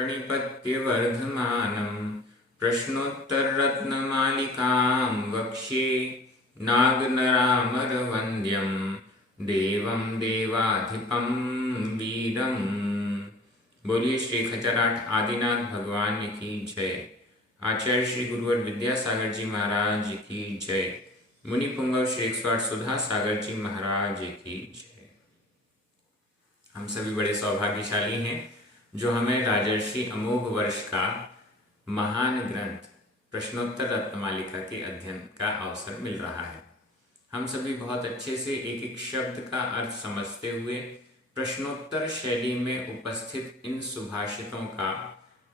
प्रणिपत्यवर्धमानं प्रश्नोत्तररत्नमालिकां वक्ष्ये नागनरामरवन्द्यं देवं देवाधिपं वीरम्। बोलिए श्री खचराट आदिनाथ भगवान की जय। आचार्य श्री गुरुवर विद्यासागर जी महाराज की जय। मुनि पुंगव श्री 108 सुधा सागर जी महाराज की जय। हम सभी बड़े सौभाग्यशाली हैं जो हमें राजर्षि अमोघ वर्ष का महान ग्रंथ प्रश्नोत्तर रत्नमालिका के अध्ययन का अवसर मिल रहा है। हम सभी बहुत अच्छे से एक एक शब्द का अर्थ समझते हुए प्रश्नोत्तर शैली में उपस्थित इन सुभाषितों का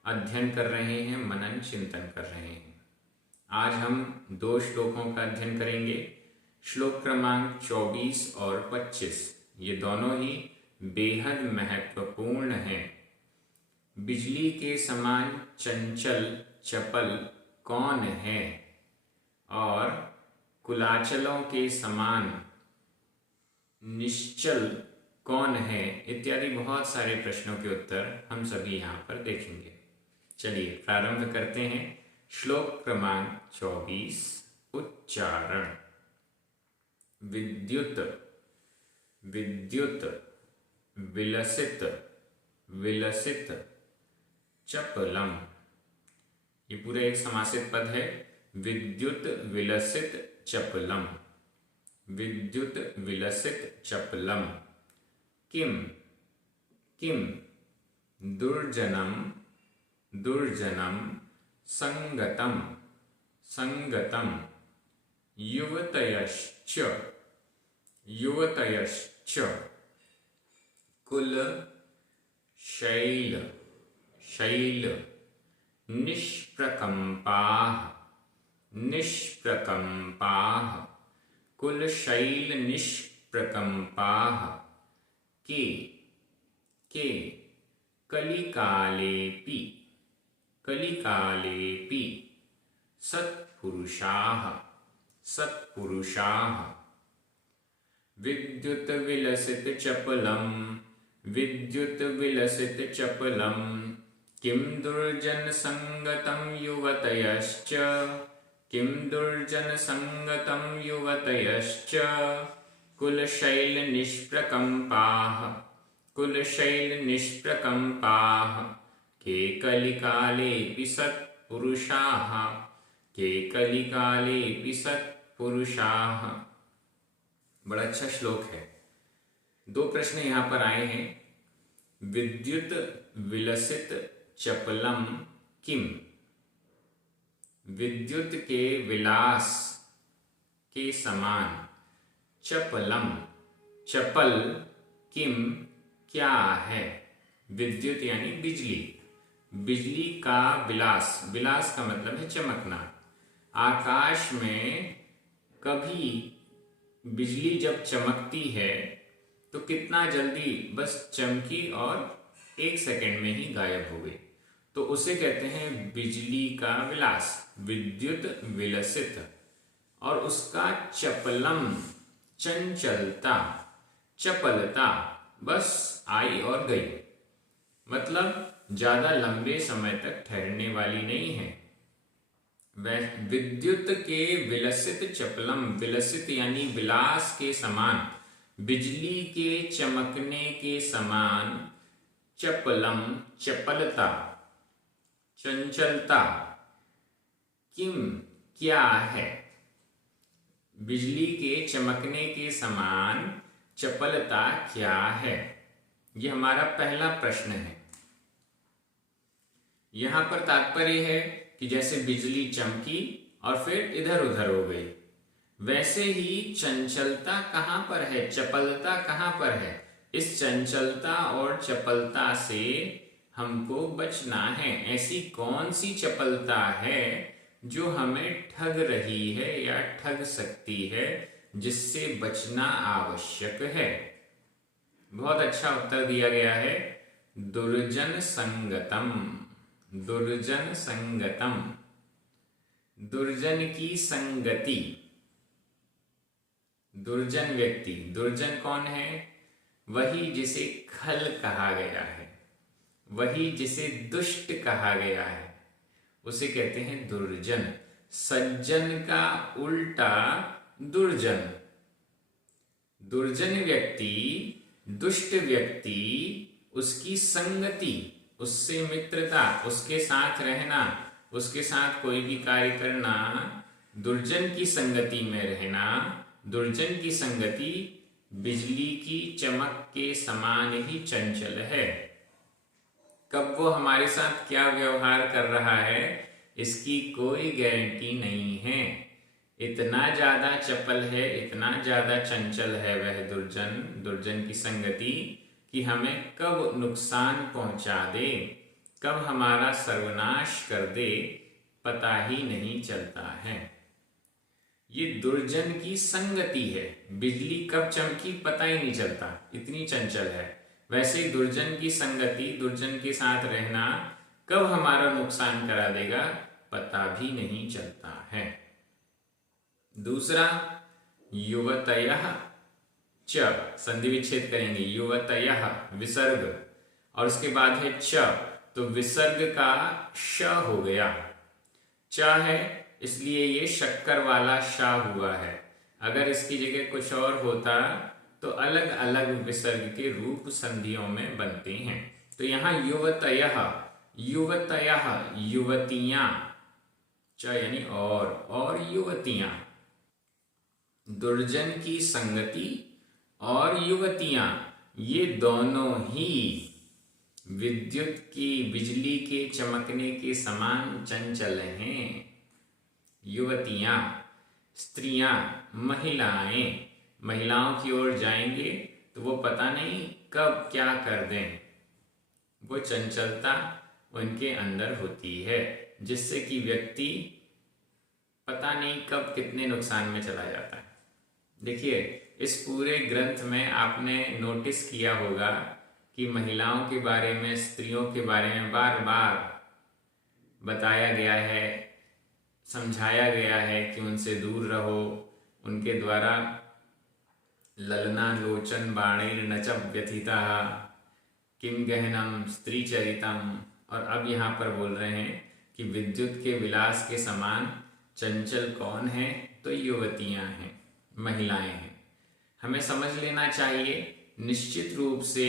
अध्ययन कर रहे हैं, मनन चिंतन कर रहे हैं। आज हम 2 श्लोकों का अध्ययन करेंगे। श्लोक क्रमांक 24 और 25 ये दोनों ही बेहद महत्वपूर्ण हैं। बिजली के समान चंचल चपल कौन है और कुलाचलों के समान निश्चल कौन है, इत्यादि बहुत सारे प्रश्नों के उत्तर हम सभी यहाँ पर देखेंगे। चलिए प्रारंभ करते हैं। श्लोक क्रमांक 24 उच्चारण। विद्युत विद्युत विलसित विलसित चपलम। ये पूरा एक समासित पद है। विद्युत विलसित चपलम, विद्युत विलसित चपलम। किम किम दुर्जनम दुर्जनम संगतम संगतम युवतयश्च युवतयश्च कुल शैल शैल निष्प्रकंपाः निष्प्रकंपाः कुल शैल निष्प्रकंपाः के कलिकालेपि कलिकालेपि सत्पुरुषाः सत्पुरुषाः। विद्युत विलसित चपलम विद्युत विलसित चपलम किं दुर्जन संगतं युवतयश्च किं दुर्जन संगतं युवतयश्च कुलशैल निष्प्रकंपाः कुलशैल निष्प्रकंपाः के कलिकालेऽपि सत्पुरुषाः के कलिकालेऽपि सत्पुरुषाः। बड़ा अच्छा श्लोक है। 2 प्रश्न यहाँ पर आए हैं। विद्युत विलसित चपलम किम, विद्युत के विलास के समान चपलम चपल किम क्या है। विद्युत यानी बिजली, बिजली का विलास, विलास का मतलब है चमकना। आकाश में कभी बिजली जब चमकती है तो कितना जल्दी बस चमकी और 1 सेकंड में ही गायब हो गई, तो उसे कहते हैं बिजली का विलास, विद्युत विलसित। और उसका चपलम चंचलता, चपलता बस आई और गई, मतलब ज्यादा लंबे समय तक ठहरने वाली नहीं है। विद्युत के विलसित चपलम, विलसित यानी विलास के समान, बिजली के चमकने के समान चपलम चपलता, चंचलता। किम क्या है, बिजली के चमकने के समान चपलता क्या है। यह हमारा पहला प्रश्न है। यहां पर तात्पर्य है कि जैसे बिजली चमकी और फिर इधर उधर हो गई, वैसे ही चंचलता कहां पर है, चपलता कहां पर है। इस चंचलता और चपलता से हमको बचना है। ऐसी कौन सी चपलता है जो हमें ठग रही है या ठग सकती है, जिससे बचना आवश्यक है। बहुत अच्छा उत्तर दिया गया है। दुर्जन संगतम, दुर्जन संगतम, दुर्जन की संगति, दुर्जन व्यक्ति। दुर्जन कौन है, वही जिसे खल कहा गया है। वही जिसे दुष्ट कहा गया है उसे कहते हैं दुर्जन। सज्जन का उल्टा दुर्जन। दुर्जन व्यक्ति, दुष्ट व्यक्ति, उसकी संगति, उससे मित्रता, उसके साथ रहना, उसके साथ कोई भी कार्य करना, दुर्जन की संगति में रहना, दुर्जन की संगति बिजली की चमक के समान ही चंचल है। कब वो हमारे साथ क्या व्यवहार कर रहा है इसकी कोई गारंटी नहीं है। इतना ज्यादा चपल है, इतना ज्यादा चंचल है वह दुर्जन, दुर्जन की संगति, कि हमें कब नुकसान पहुंचा दे, कब हमारा सर्वनाश कर दे, पता ही नहीं चलता है। ये दुर्जन की संगति है। बिजली कब चमकी पता ही नहीं चलता, इतनी चंचल है। वैसे दुर्जन की संगति, दुर्जन के साथ रहना कब हमारा नुकसान करा देगा पता भी नहीं चलता है। दूसरा, युवतयः च, संधि विच्छेद करेंगे, युवतयः विसर्ग और उसके बाद है च, तो विसर्ग का श हो गया। च है इसलिए ये शक्कर वाला श हुआ है। अगर इसकी जगह कुछ और होता तो अलग अलग विसर्ग के रूप संधियों में बनते हैं। तो यहाँ युवतयः, युवतयः युवतियां, च यानी और युवतियां। दुर्जन की संगति और युवतियां, ये दोनों ही विद्युत की, बिजली के चमकने के समान चंचल हैं। युवतियां, स्त्रियां, महिलाएं, महिलाओं की ओर जाएंगे तो वो पता नहीं कब क्या कर दें। वो चंचलता उनके अंदर होती है जिससे कि व्यक्ति पता नहीं कब कितने नुकसान में चला जाता है। देखिए, इस पूरे ग्रंथ में आपने नोटिस किया होगा कि महिलाओं के बारे में, स्त्रियों के बारे में बार बार बताया गया है, समझाया गया है कि उनसे दूर रहो, उनके द्वारा ललना लोचन बाणैर न च व्यथितः किम गहनम स्त्री चरितम। और अब यहाँ पर बोल रहे हैं कि विद्युत के विलास के समान चंचल कौन है, तो युवतियां हैं, महिलाएं हैं। हमें समझ लेना चाहिए, निश्चित रूप से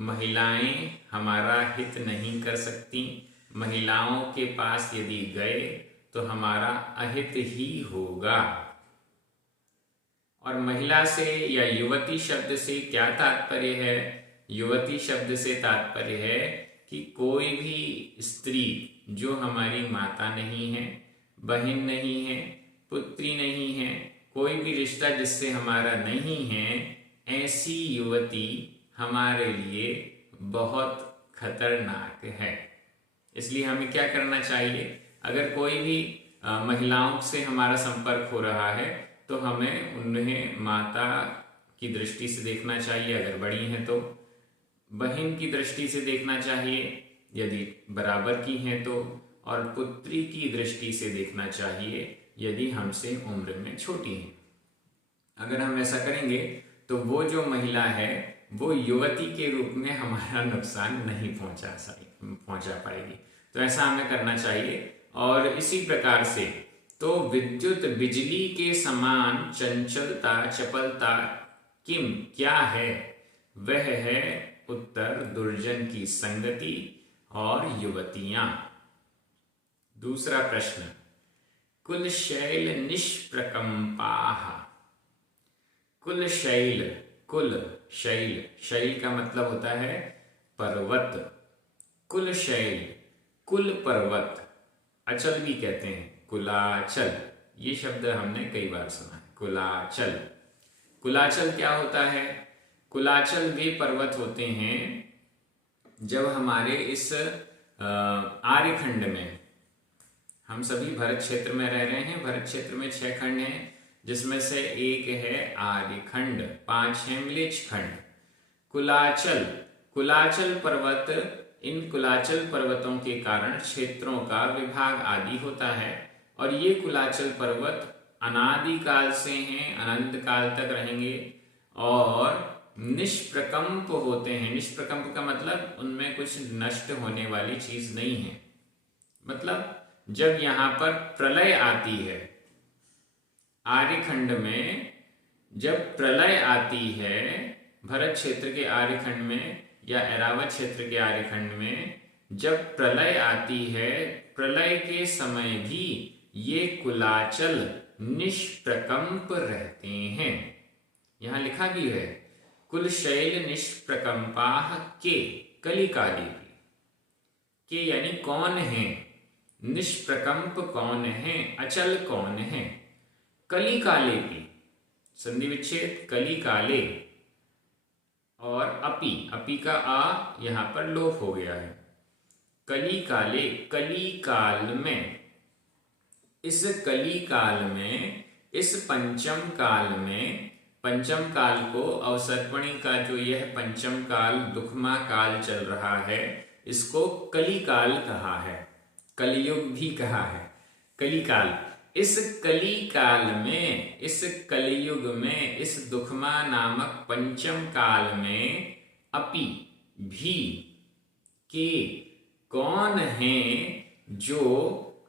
महिलाएं हमारा हित नहीं कर सकती। महिलाओं के पास यदि गए तो हमारा अहित ही होगा। और महिला से या युवती शब्द से क्या तात्पर्य है? युवती शब्द से तात्पर्य है कि कोई भी स्त्री जो हमारी माता नहीं है, बहन नहीं है, पुत्री नहीं है, कोई भी रिश्ता जिससे हमारा नहीं है, ऐसी युवती हमारे लिए बहुत खतरनाक है। इसलिए हमें क्या करना चाहिए? अगर कोई भी महिलाओं से हमारा संपर्क हो रहा है तो हमें उन्हें माता की दृष्टि से देखना चाहिए, अगर बड़ी हैं तो बहन की दृष्टि से देखना चाहिए यदि बराबर की हैं तो, और पुत्री की दृष्टि से देखना चाहिए यदि हमसे उम्र में छोटी हैं। अगर हम ऐसा करेंगे तो वो जो महिला है वो युवती के रूप में हमारा नुकसान नहीं पहुंचा पाएगी। तो ऐसा हमें करना चाहिए। और इसी प्रकार से तो विद्युत, बिजली के समान चंचलता, चपलता किम, क्या है? वह है उत्तर दुर्जन की संगति और युवतियां। दूसरा प्रश्न, कुलशैल निष्प्रकंपाः। कुलशैल, कुल शैल, शैल का मतलब होता है पर्वत। कुलशैल, कुल पर्वत, अचल भी कहते हैं, कुलाचल, ये शब्द हमने कई बार सुना है, कुलाचल। कुलाचल क्या होता है? कुलाचल वे पर्वत होते हैं जब हमारे इस आर्यखंड में, हम सभी भरत क्षेत्र में रह रहे हैं, भरत क्षेत्र में 6 खंड हैं जिसमें से एक है आर्यखंड, 5 है म्लेच्छ खंड। कुलाचल, कुलाचल पर्वत, इन कुलाचल पर्वतों के कारण क्षेत्रों का विभाग आदि होता है। और ये कुलाचल पर्वत अनादि काल से हैं, अनंत काल तक रहेंगे और निष्प्रकंप होते हैं। निष्प्रकंप का मतलब उनमें कुछ नष्ट होने वाली चीज नहीं है। मतलब जब यहाँ पर प्रलय आती है, आर्यखंड में जब प्रलय आती है, भरत क्षेत्र के आर्यखंड में या ऐरावत क्षेत्र के आर्यखंड में जब प्रलय आती है, प्रलय के समय भी ये कुलाचल निष्प्रकंप रहते हैं। यहां लिखा भी है कुलशैल निष्प्रकंपाः के कलिकाले भी। के यानी कौन है, निष्प्रकंप कौन है, अचल कौन है। कलिकाले भी संधि विच्छेद कलिकाले, और अपी का आ यहां पर लोप हो गया है। कलिकाले, कलिकाल में, इस कलिकाल में, इस पंचम काल में, पंचम काल को अवसर्पणी का जो यह पंचम काल दुखमा काल चल रहा है, इसको कलिकाल कहा है, कलियुग भी कहा है, कलिकाल। इस कलिकाल में, इस कलियुग में, इस दुखमा नामक पंचम काल में अपि भी के कौन हैं जो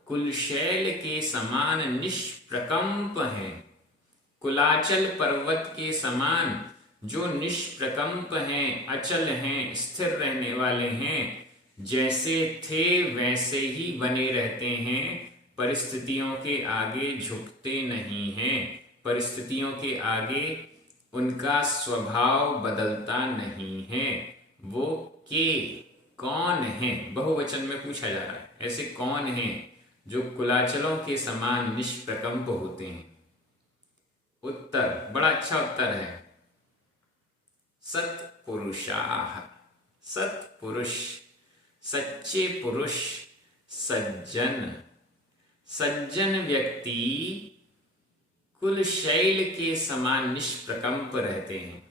कुलशैल के समान निष्प्रकंप हैं, कुलाचल पर्वत के समान जो निष्प्रकंप हैं, अचल हैं, स्थिर रहने वाले हैं, जैसे थे वैसे ही बने रहते हैं, परिस्थितियों के आगे झुकते नहीं हैं, परिस्थितियों के आगे उनका स्वभाव बदलता नहीं है। वो के कौन है, बहुवचन में पूछा जा रहा है, ऐसे कौन हैं जो कुलाचलों के समान निष्प्रकंप होते हैं। उत्तर बड़ा अच्छा उत्तर है, सत्पुरुषाः। सत्पुरुष, सच्चे पुरुष, सज्जन, सज्जन व्यक्ति कुलशैल के समान निष्प्रकंप रहते हैं।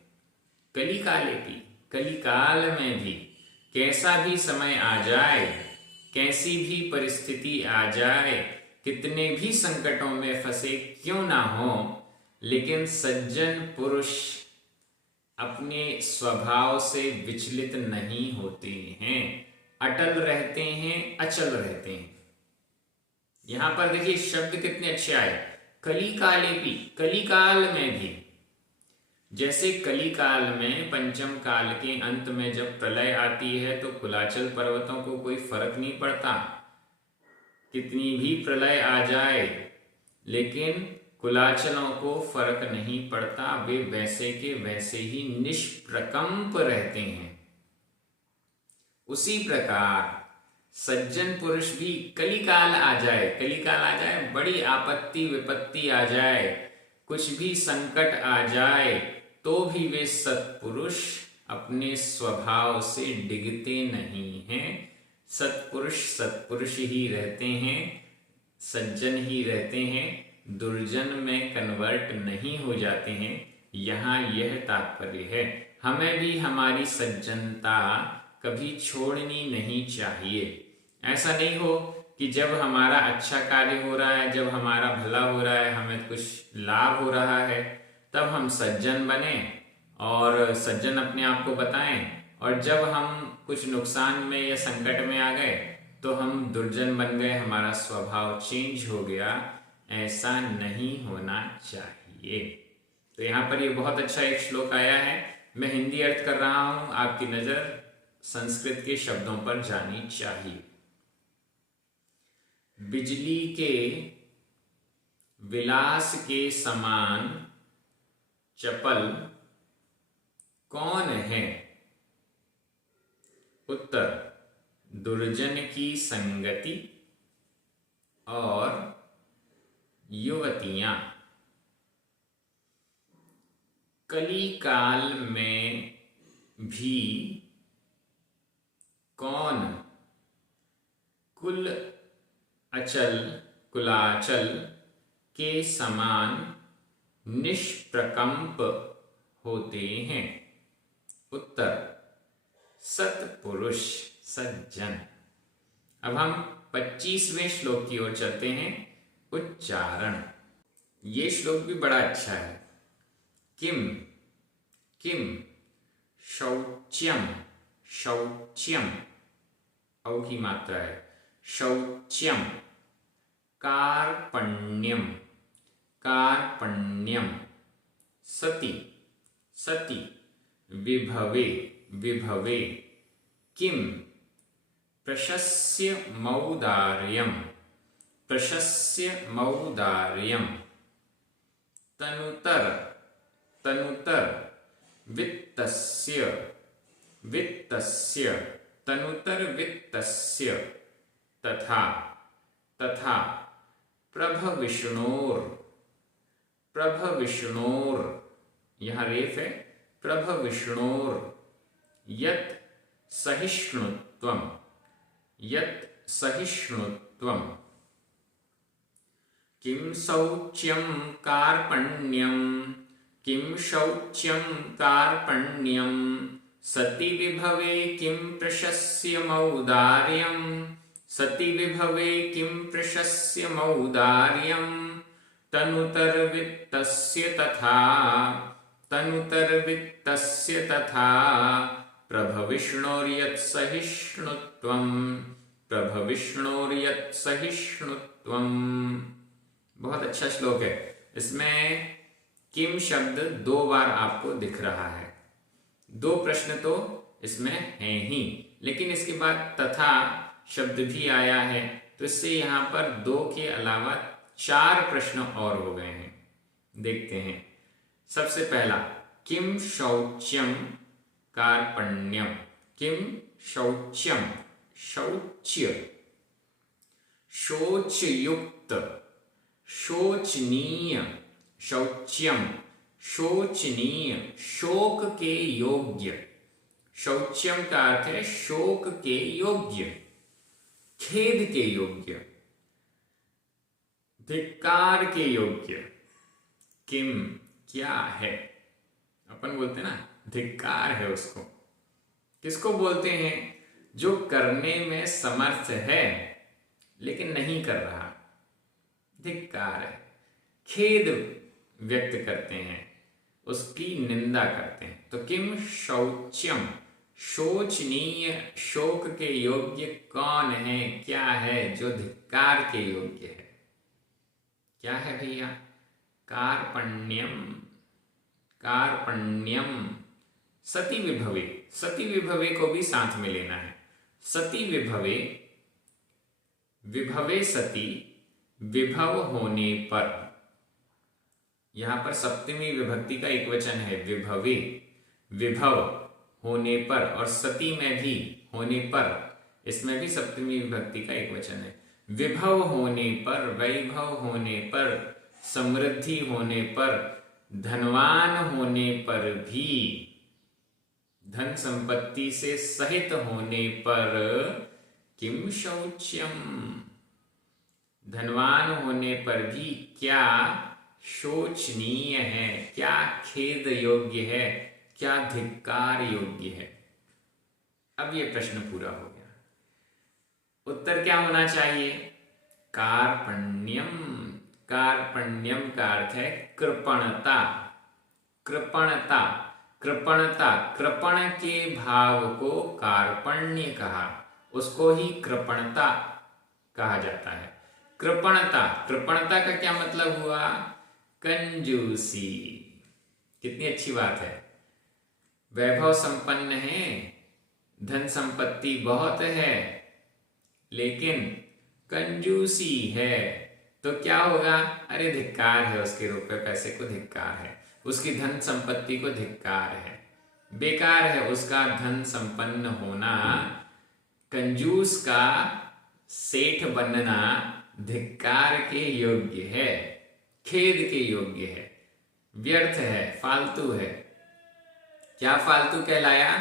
कलिकाले भी, कलिकाल में भी, कैसा भी समय आ जाए, कैसी भी परिस्थिति आ जाए, कितने भी संकटों में फंसे क्यों ना हो, लेकिन सज्जन पुरुष अपने स्वभाव से विचलित नहीं होते हैं, अटल रहते हैं, अचल रहते हैं। यहां पर देखिए शब्द कितने अच्छे आए, कलिकाले भी, कलिकाल में भी। जैसे कलिकाल में पंचम काल के अंत में जब प्रलय आती है तो कुलाचल पर्वतों को कोई फर्क नहीं पड़ता, कितनी भी प्रलय आ जाए, लेकिन कुलाचलों को फर्क नहीं पड़ता, वे वैसे के वैसे ही निष्प्रकंप रहते हैं। उसी प्रकार सज्जन पुरुष भी कलिकाल आ जाए, कलिकाल आ जाए, बड़ी आपत्ति विपत्ति आ जाए, कुछ भी संकट आ जाए, तो भी वे सत्पुरुष अपने स्वभाव से डिगते नहीं हैं। सत्पुरुष सत्पुरुष ही रहते हैं, सज्जन ही रहते हैं, दुर्जन में कन्वर्ट नहीं हो जाते हैं। यहाँ यह तात्पर्य है, हमें भी हमारी सज्जनता कभी छोड़नी नहीं चाहिए। ऐसा नहीं हो कि जब हमारा अच्छा कार्य हो रहा है, जब हमारा भला हो रहा है, हमें कुछ लाभ हो रहा है, तब हम सज्जन बने और सज्जन अपने आप को बताएं, और जब हम कुछ नुकसान में या संकट में आ गए तो हम दुर्जन बन गए, हमारा स्वभाव चेंज हो गया। ऐसा नहीं होना चाहिए। तो यहाँ पर ये बहुत अच्छा एक श्लोक आया है, मैं हिंदी अर्थ कर रहा हूं, आपकी नजर संस्कृत के शब्दों पर जानी चाहिए। बिजली के विलास के समान चपल कौन है? उत्तर दुर्जन की संगति और युवतियां। कलिकाल में भी कौन कुल अचल कुलाचल के समान निष्प्रकंप होते हैं? उत्तर सत्पुरुष सज्जन। अब हम 25वें श्लोक की ओर चलते हैं। उच्चारण, ये श्लोक भी बड़ा अच्छा है। किम, किम शौच्यम, शौच्यम, औ की मात्रा है, शौच्यम। कार्पण्यम, कार्पण्यम। सति, सति। विभवे, विभवे। किम, प्रशस्य मौदार्यम, प्रशस्य मौदार्यम। तनुतर, तनुतर। वित्तस्य, वित्तस्य। तनुतर वित्तस्य। तथा, तथा। प्रभविष्णोर, प्रभविष्णोर। यहां रेफ है, प्रभविष्णोर। यत् सहिष्णुत्वम, यत् सहिष्णुत्वम। किं शौच्यं कार्पण्यं, किं शौच्यं कार्पण्यं। सति विभवे किं प्रशस्य मौदार्यं, सति विभवे किं प्रशस्य मौदार्यं। तनुतर वित्तस्य तथा, तनुतर वित्तस्य तथा। प्रभविष्णोर्यत् सहिष्णुत्वं, प्रभविष्णोर्यत् सहिष्णुत्वं। बहुत अच्छा श्लोक है। इसमें किम शब्द 2 बार आपको दिख रहा है। 2 प्रश्न तो इसमें हैं ही, लेकिन इसके बाद तथा शब्द भी आया है, तो इससे यहाँ पर 2 के अलावा 4 प्रश्न और हो गए हैं। देखते हैं। सबसे पहला, किम शौच्यम कार्पण्यम। किम शौच्यम, शौच्य। शोचयुक्त, शोचनीय। शौच्यम, शोचनीय, शोक के योग्य। शौच्यम का अर्थ है शोक के योग्य, खेद के योग्य, धिक्कार के योग्य। किम, क्या है। अपन बोलते हैं ना, धिक्कार है उसको। किसको बोलते हैं? जो करने में समर्थ है लेकिन नहीं कर रहा, धिक्कार है। खेद व्यक्त करते हैं, उसकी निंदा करते हैं। तो किम शौच्यम, शोचनीय, शोक के योग्य कौन है, क्या है जो धिक्कार के योग्य है? क्या है भैया? कार्पण्यम, कार्पण्यम। सती विभवे, सती विभवे को भी साथ में लेना है। सती विभवे, विभवे सती, विभव होने पर। यहां पर सप्तमी विभक्ति का एक वचन है, विभवे, विभव होने पर, और सती में भी होने पर, इसमें भी सप्तमी विभक्ति का एक वचन है। विभव होने पर, वैभव होने पर, समृद्धि होने पर, धनवान होने पर भी, धन संपत्ति से सहित होने पर, किम शौच्यम, धनवान होने पर भी क्या शोचनीय है, क्या खेद योग्य है, क्या धिक्कार योग्य है। अब ये प्रश्न पूरा हो गया। उत्तर क्या होना चाहिए? कार्पण्यम। कार्पण्यम का अर्थ है कृपणता, कृपणता, कृपणता। कृपण के भाव को कार्पण्य कहा, उसको ही कृपणता कहा जाता है। कृपणता, कृपणता का क्या मतलब हुआ? कंजूसी। कितनी अच्छी बात है। वैभव संपन्न है, धन संपत्ति बहुत है, लेकिन कंजूसी है, तो क्या होगा? अरे धिक्कार है, उसके रुपए पैसे को धिक्कार है, उसकी धन संपत्ति को धिक्कार है, बेकार है उसका धन संपन्न होना, कंजूस का सेठ बनना धिक्कार के योग्य है, खेद के योग्य है, व्यर्थ है, फालतू है। क्या फालतू कहलाया?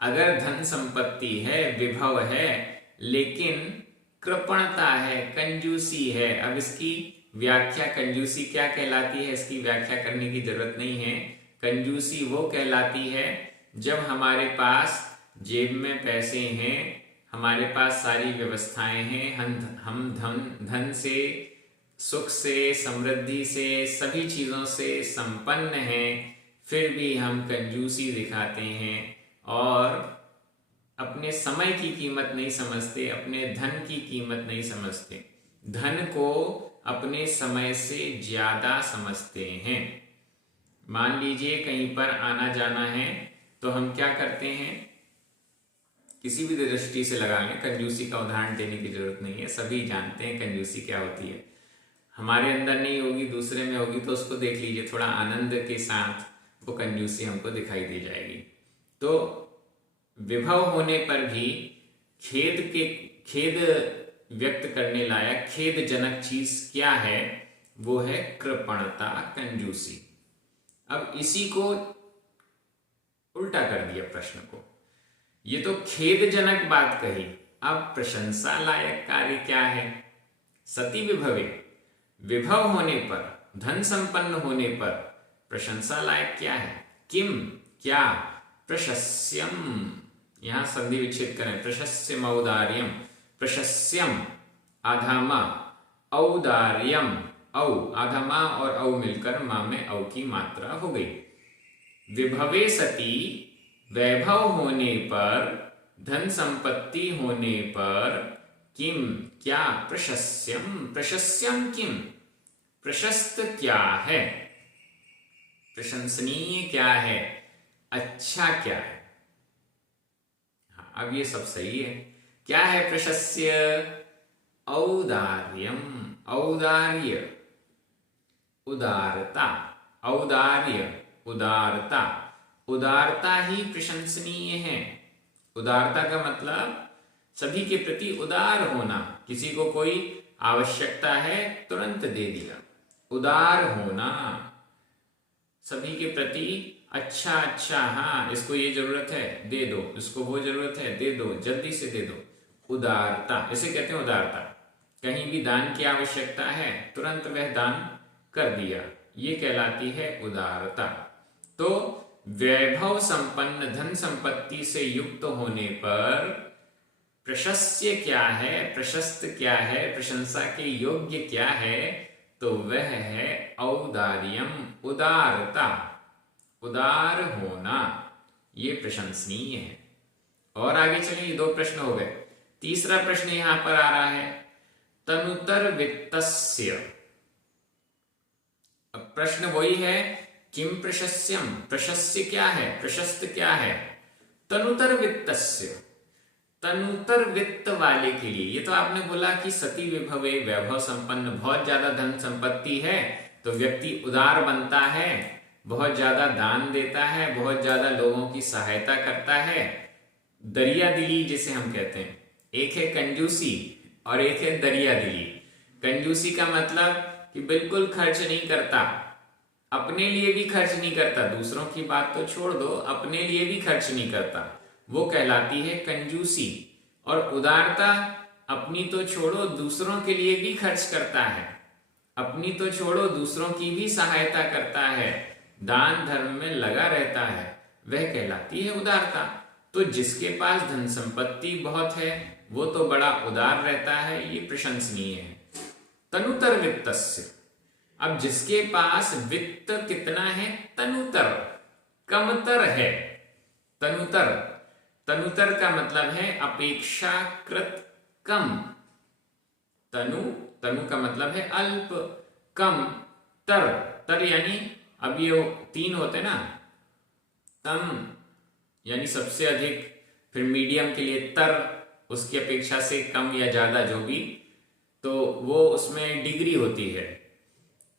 अगर धन संपत्ति है, विभव है, लेकिन कृपणता है, कंजूसी है। अब इसकी व्याख्या, कंजूसी क्या कहलाती है, इसकी व्याख्या करने की जरूरत नहीं है। कंजूसी वो कहलाती है जब हमारे पास जेब में पैसे हैं, हमारे पास सारी व्यवस्थाएं हैं, हम धन से, सुख से, समृद्धि से, सभी चीजों से संपन्न हैं, फिर भी हम कंजूसी दिखाते हैं, और अपने समय की कीमत नहीं समझते, अपने धन की कीमत नहीं समझते, धन को अपने समय से ज्यादा समझते हैं। मान लीजिए कहीं पर आना जाना है तो हम क्या करते हैं, किसी भी दृष्टि से लगा लें, कंजूसी का उदाहरण देने की जरूरत नहीं है, सभी जानते हैं कंजूसी क्या होती है। हमारे अंदर नहीं होगी, दूसरे में होगी, तो उसको देख लीजिए, थोड़ा आनंद के साथ वो कंजूसी हमको दिखाई दी जाएगी। तो विभव होने पर भी खेद व्यक्त करने लायक खेदजनक चीज क्या है, वो है कृपणता, कंजूसी। अब इसी को उल्टा कर दिया प्रश्न को, ये तो खेदजनक बात कही, अब प्रशंसा लायक कार्य क्या है? सती विभवे, विभव होने पर, धन संपन्न होने पर प्रशंसा लायक क्या है? किम, क्या? प्रशस्यम, यहां संधि विच्छेद करें, प्रशस्यम औदार्यम, प्रशस्यम आधामा, औदार्यम, औ आधामा और औ मिलकर मां में औ की मात्रा हो गई। विभवे सती, वैभव होने पर, धन संपत्ति होने पर, किम, क्या? प्रशस्यम, प्रशस्यम किम, प्रशस्त क्या है, प्रशंसनीय क्या है, अच्छा क्या है? हाँ, अब ये सब सही है। क्या है प्रशस्य? औदार्यम, औदार्य, उदारता, औदार्य, उदारता, उदारता ही प्रशंसनीय है। उदारता का मतलब सभी के प्रति उदार होना, किसी को कोई आवश्यकता है तुरंत दे दिया, उदार होना, सभी के प्रति अच्छा अच्छा, हाँ इसको ये जरूरत है दे दो, इसको वो जरूरत है दे दो, जल्दी से दे दो, उदारता, इसे कहते हैं उदारता। कहीं भी दान की आवश्यकता है तुरंत वह दान कर दिया, ये कहलाती है उदारता। तो वैभव संपन्न, धन संपत्ति से युक्त होने पर प्रशस्य क्या है, प्रशस्त क्या है, प्रशंसा के योग्य क्या है? तो वह है औदार्यम, उदारता, उदार होना, ये प्रशंसनीय है। और आगे चलिए, 2 प्रश्न हो गए। तीसरा प्रश्न यहां पर आ रहा है, तनुतर वित्तस्य। अब प्रश्न वही है, किम प्रशस्यम, प्रशस्य क्या है, प्रशस्त क्या है? तनुतर वित्तस्य, तनुतर वित्त वाले के लिए। ये तो आपने बोला कि सती विभवे, वैभव संपन्न, बहुत ज्यादा धन संपत्ति है तो व्यक्ति उदार बनता है, बहुत ज्यादा दान देता है, बहुत ज्यादा लोगों की सहायता करता है, दरिया दिली जिसे हम कहते हैं। एक है कंजूसी और एक है दरिया दिली। कंजूसी का मतलब कि बिल्कुल खर्च नहीं करता, अपने लिए भी खर्च नहीं करता, दूसरों की बात तो छोड़ दो, अपने लिए भी खर्च नहीं करता, वो कहलाती है कंजूसी। और उदारता, अपनी तो छोड़ो दूसरों के लिए भी खर्च करता है, अपनी तो छोड़ो दूसरों की भी सहायता करता है, दान धर्म में लगा रहता है, वह कहलाती है उदारता। तो जिसके पास धन संपत्ति बहुत है वो तो बड़ा उदार रहता है, ये प्रशंसनीय है। तनुतर वित्तस्य, अब जिसके पास वित्त कितना है? तनुतर, कमतर है। तनुतर, तनुतर का मतलब है अपेक्षाकृत कम। तनु, तनु का मतलब है अल्प, कम, तर, तर यानी, अब ये 3 होते ना, तम यानी सबसे अधिक, फिर मीडियम के लिए तर, उसकी अपेक्षा से कम या ज्यादा जो भी, तो वो उसमें डिग्री होती है।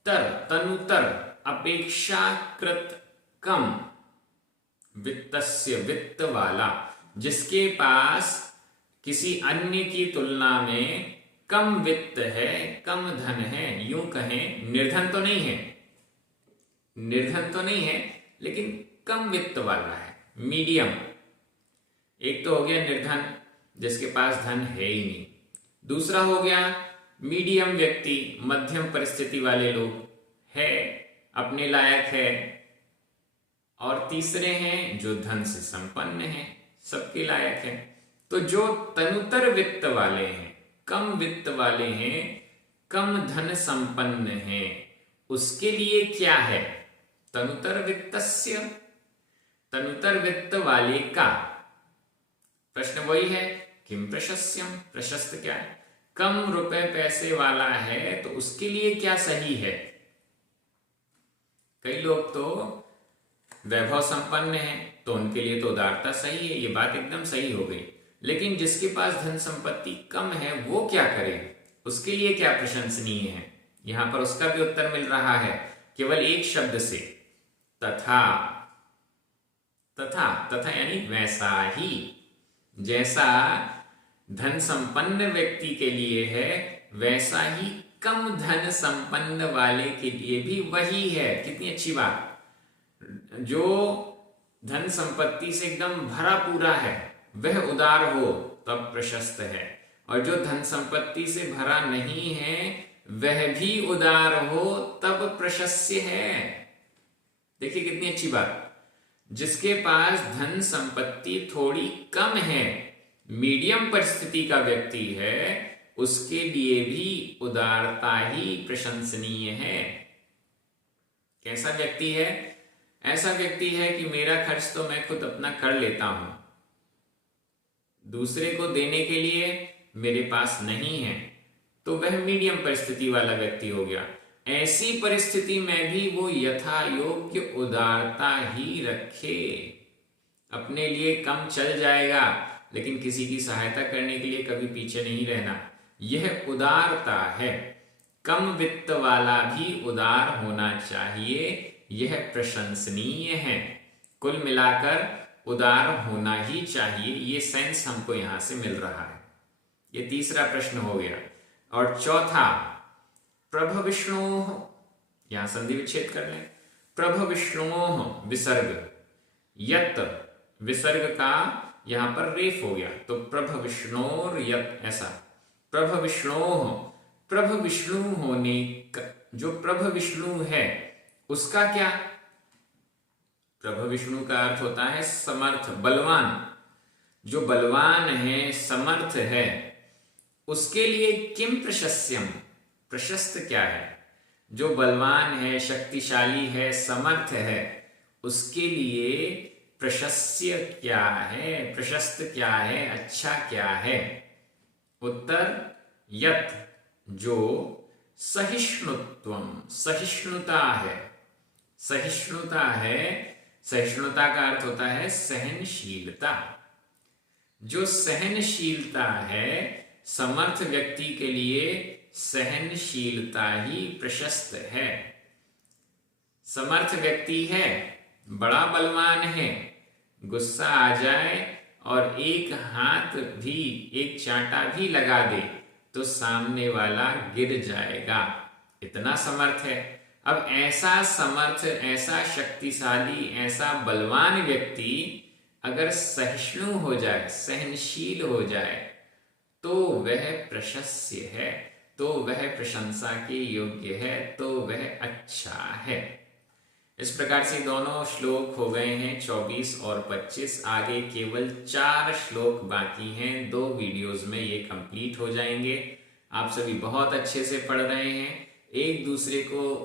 तर, तनुतर, अपेक्षाकृत कम, वित्तस्य, वित्त वाला, जिसके पास किसी अन्य की तुलना में कम वित्त है, कम धन है, यूं कहें निर्धन तो नहीं है, निर्धन तो नहीं है लेकिन कम वित्त वाला है, मीडियम। एक तो हो गया निर्धन जिसके पास धन है ही नहीं, दूसरा हो गया मीडियम व्यक्ति, मध्यम परिस्थिति वाले लोग है, अपने लायक है, और तीसरे हैं जो धन से संपन्न है, सबके लायक है। तो जो तनुतर वित्त वाले हैं, कम वित्त वाले हैं, कम धन संपन्न हैं, उसके लिए क्या है? तनुतर वित्तस्य, तनुतर वित्त वाले का। प्रश्न वही है, किम प्रशस्यम, प्रशस्त क्या है? कम रुपए पैसे वाला है तो उसके लिए क्या सही है? कई लोग तो वैभव संपन्न है तो उनके लिए तो उदारता सही है, ये बात एकदम सही हो गई। लेकिन जिसके पास धन संपत्ति कम है वो क्या करे, उसके लिए क्या प्रशंसनीय है? यहां पर उसका भी उत्तर मिल रहा है केवल एक शब्द से, तथा। तथा, तथा यानी वैसा ही, जैसा धन संपन्न व्यक्ति के लिए है वैसा ही कम धन संपन्न वाले के लिए भी वही है। कितनी अच्छी बात। जो धन संपत्ति से एकदम भरा पूरा है वह उदार हो तब प्रशस्त है, और जो धन संपत्ति से भरा नहीं है वह भी उदार हो तब प्रशस्य है। देखिए कितनी अच्छी बात। जिसके पास धन संपत्ति थोड़ी कम है, मीडियम परिस्थिति का व्यक्ति है, उसके लिए भी उदारता ही प्रशंसनीय है। कैसा व्यक्ति है? ऐसा व्यक्ति है कि मेरा खर्च तो मैं खुद अपना कर लेता हूं, दूसरे को देने के लिए मेरे पास नहीं है, तो वह मीडियम परिस्थिति वाला व्यक्ति हो गया। ऐसी परिस्थिति में भी वो यथा योग्य उदारता ही रखे। अपने लिए कम चल जाएगा लेकिन किसी की सहायता करने के लिए कभी पीछे नहीं रहना, यह उदारता है। कम वित्त वाला भी उदार होना चाहिए, यह प्रशंसनीय है। कुल मिलाकर उदार होना ही चाहिए, ये सेंस हमको यहां से मिल रहा है। ये तीसरा प्रश्न हो गया। और चौथा, प्रभ विष्णु, यहां संधि विच्छेद कर लें। प्रभ विष्णु विसर्ग, यत विसर्ग का यहां पर रेफ हो गया, तो प्रभ विष्णोर यत, ऐसा। प्रभ विष्णु, प्रभ विष्णु होने का, जो प्रभ विष्णु है उसका क्या? प्रभ विष्णु का अर्थ होता है समर्थ, बलवान। जो बलवान है, समर्थ है, उसके लिए किम प्रशस्यम, प्रशस्त क्या है? जो बलवान है, शक्तिशाली है, समर्थ है, उसके लिए प्रशस्य क्या है, प्रशस्त क्या है, अच्छा क्या है? उत्तर यत, जो सहिष्णुत्वम, सहिष्णुता है। सहिष्णुता है, सहिष्णुता का अर्थ होता है सहनशीलता। जो सहनशीलता है, समर्थ व्यक्ति के लिए सहनशीलता ही प्रशस्त है। समर्थ व्यक्ति है, बड़ा बलवान है, गुस्सा आ जाए और एक हाथ भी, एक चांटा भी लगा दे तो सामने वाला गिर जाएगा, इतना समर्थ है। अब ऐसा समर्थ, ऐसा शक्तिशाली, ऐसा बलवान व्यक्ति अगर सहिष्णु हो जाए, सहनशील हो जाए, तो वह प्रशस्य है, तो वह प्रशंसा के योग्य है, तो वह अच्छा है। इस प्रकार से दोनों श्लोक हो गए हैं 24 और 25। आगे केवल 4 श्लोक बाकी हैं। 2 वीडियोस में ये कंप्लीट हो जाएंगे। आप सभी बहुत अच्छे से पढ़ रहे हैं, एक दूसरे को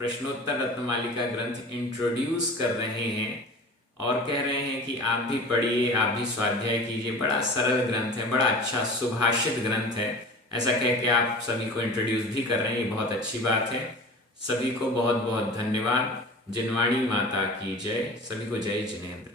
प्रश्नोत्तर रत्नमालिका ग्रंथ इंट्रोड्यूस कर रहे हैं और कह रहे हैं कि आप भी पढ़िए, आप भी स्वाध्याय कीजिए। बड़ा सरल ग्रंथ है, बड़ा अच्छा सुभाषित ग्रंथ है, ऐसा कह के आप सभी को इंट्रोड्यूस भी कर रहे हैं, ये बहुत अच्छी बात है। सभी को बहुत बहुत धन्यवाद। जिनवाणी माता की जय। सभी को जय जिनेंद्र।